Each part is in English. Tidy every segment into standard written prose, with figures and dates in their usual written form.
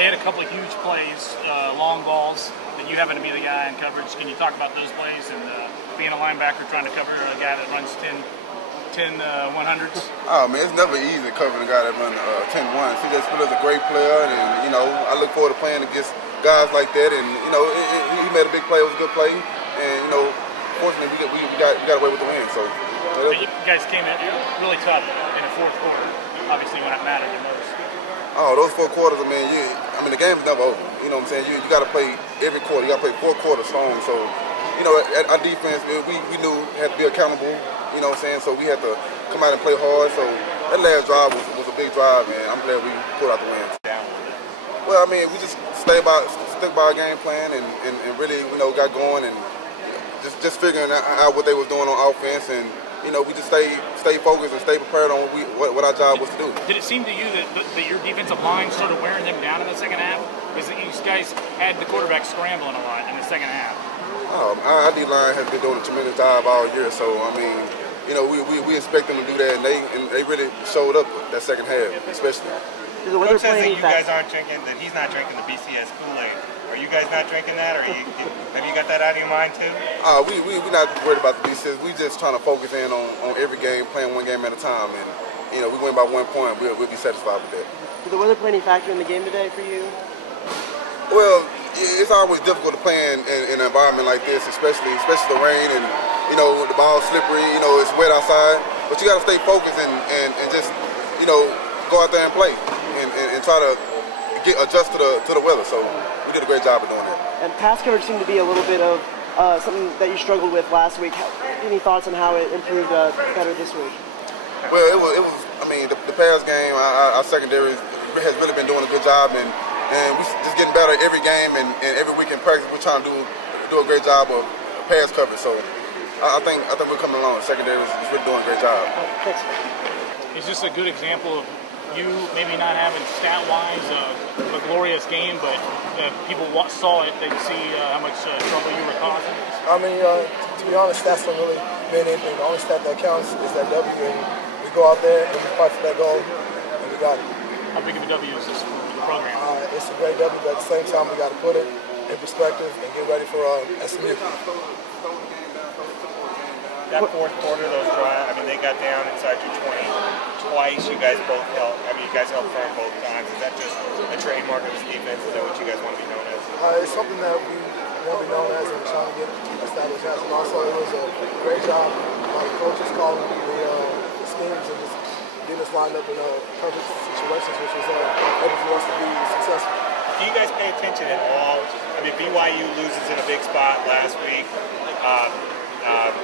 they had a couple of huge plays, long balls, that you happen to be the guy in coverage. Can you talk about those plays and being a linebacker trying to cover a guy that runs 10 100s? Oh man, it's never easy covering a guy that runs 10-1. CJ Spiller's a great player, and I look forward to playing against guys like that. And he made a big play. It was a good play, and fortunately we got away with the win. So you guys came in really tough in the fourth quarter. Obviously, when it mattered the most. Oh, those 4 quarters, the game is never over. You know what I'm saying? You got to play every quarter. You got to play 4 quarters strong. So, our defense, we knew had to be accountable. You know what I'm saying? So we had to come out and play hard. So that last drive was a big drive, and I'm glad we pulled out the win. Well, we just stick by our game plan and really, got going and just figuring out what they was doing on offense, and we just stay focused and stay prepared on what our job was to do. Did it seem to you that your defensive line started wearing them down in the second half? Because you guys had the quarterback scrambling a lot in the second half. Our D-line has been doing a tremendous job all year, so we expect them to do that, and they really showed up that second half, especially. Coach says that you guys aren't drinking, that he's not drinking the BCS Kool-Aid. Are you guys not drinking that, or have you got that out of your mind too? We're not worried about the BCS. We just trying to focus in on every game, playing one game at a time, and we win by 1 point. We'll be satisfied with that. Did the weather play any factor in the game today for you? Well, it's always difficult to play in an environment like this, especially the rain and the ball's slippery. It's wet outside, but you got to stay focused and just go out there and play and try to adjust to the weather. So we did a great job of doing that. And pass coverage seemed to be a little bit of something that you struggled with last week. Any thoughts on how it improved better this week? Well, it was. The pass game, our secondary has really been doing a good job, and we're just getting better every game and every week in practice. We're trying to do a great job of pass coverage. So I think we're coming along. The secondary is really doing a great job. Thanks. Is this a good example of you maybe not having stat-wise a glorious game, but people saw it, they'd see how much trouble you were causing? To be honest, stats don't really mean anything. The only stat that counts is that W, and we go out there and we fight for that goal, and we got it. How big of a W is this for the program? It's a great W, but at the same time, we got to put it in perspective and get ready for SMU. That fourth quarter, those drives, they got down inside your 20 twice. You guys both held. You guys held firm both times. Is that just a trademark of this defense? Is that what you guys want to be known as? It's something that we want to be known as, and we're trying to get established as. And also, it was a great job by the coaches calling the schemes and just getting us lined up in perfect situations, which was able for us to be successful. Do you guys pay attention at all? BYU loses in a big spot last week.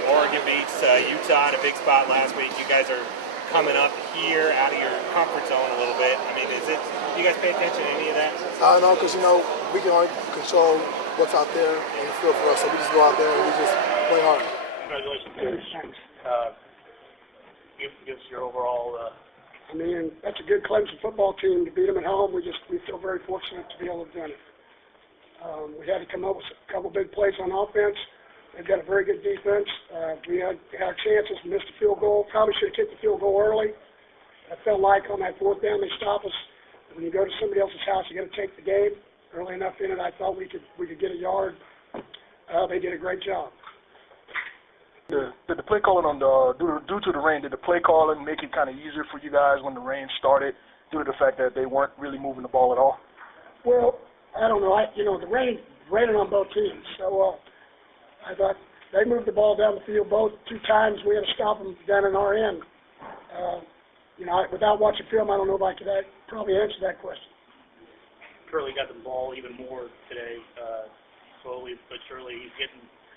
Oregon beats Utah in a big spot last week. You guys are coming up here out of your comfort zone a little bit. Do you guys pay attention to any of that? No, because we can only control what's out there in the field for us. So we just go out there and we just play hard. Congratulations, Gary. Thanks. Give us your overall. That's a good Clemson football team. To beat them at home, we feel very fortunate to be able to do it. We had to come up with a couple big plays on offense. They've got a very good defense. We had our chances, missed a field goal. Probably should have kicked the field goal early. I felt like on that fourth down they stopped us. When you go to somebody else's house, you got to take the game. Early enough in it, I thought we could get a yard. They did a great job. Did the play calling due to the rain? Did the play calling make it kind of easier for you guys when the rain started, due to the fact that they weren't really moving the ball at all? Well, I don't know. The rain raining on both teams, so. I thought they moved the ball down the field both 2 times. We had to stop them down in our end. Without watching film, I don't know if I could probably answer that question. Curley got the ball even more today, slowly but surely. He's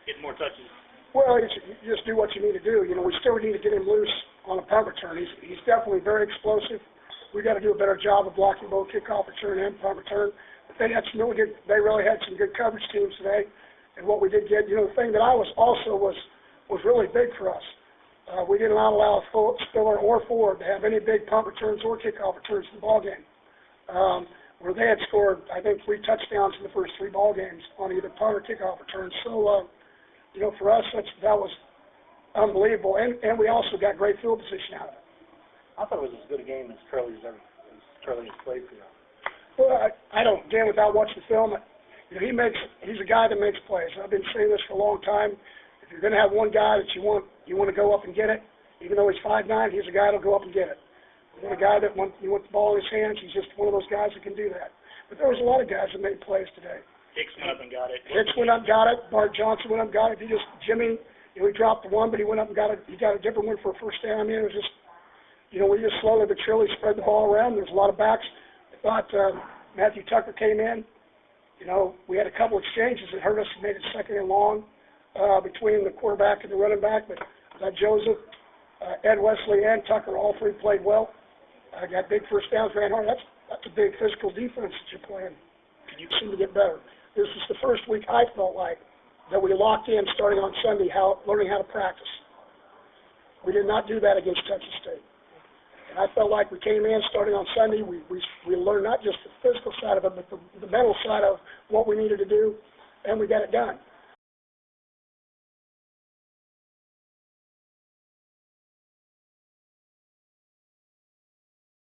getting more touches. Well, you just do what you need to do. We still need to get him loose on a punt return. He's definitely very explosive. We got to do a better job of blocking both kickoff return and punt return. But they really had some good coverage teams today. And what we did get, the thing that was really big for us. We did not allow Spiller or Ford to have any big punt returns or kickoff returns in the ball game. Where they had scored, I think, 3 touchdowns in the first 3 ball games on either punt or kickoff returns. So, for us, that was unbelievable. And we also got great field position out of it. I thought it was as good a game as Curley has played for you. Well, I don't, again, without watching the film, you know, he's a guy that makes plays. I've been saying this for a long time. If you're going to have one guy that you want to go up and get it, even though he's 5'9", he's a guy that'll go up and get it. You want a guy that you want the ball in his hands, he's just one of those guys that can do that. But there was a lot of guys that made plays today. Hicks went up and got it. Hicks went up and got it. Bart Johnson went up and got it. Jimmy, you know, he dropped the one, but he went up and got it. He got a different one for a first down. I mean, it was just, you know, we just slowly but surely spread the ball around. There's a lot of backs. I thought Matthew Tucker came in. You know, we had a couple exchanges that hurt us and made it second and long between the quarterback and the running back. But Joseph, Ed Wesley, and Tucker, all three played well. Got big first downs, ran hard. That's a big physical defense that you're playing. You seem to get better. This is the first week I felt like that we locked in starting on Sunday, learning how to practice. We did not do that against Texas State. And I felt like we came in starting on Sunday. We learned not just the physical side of it, but the mental side of what we needed to do, and we got it done.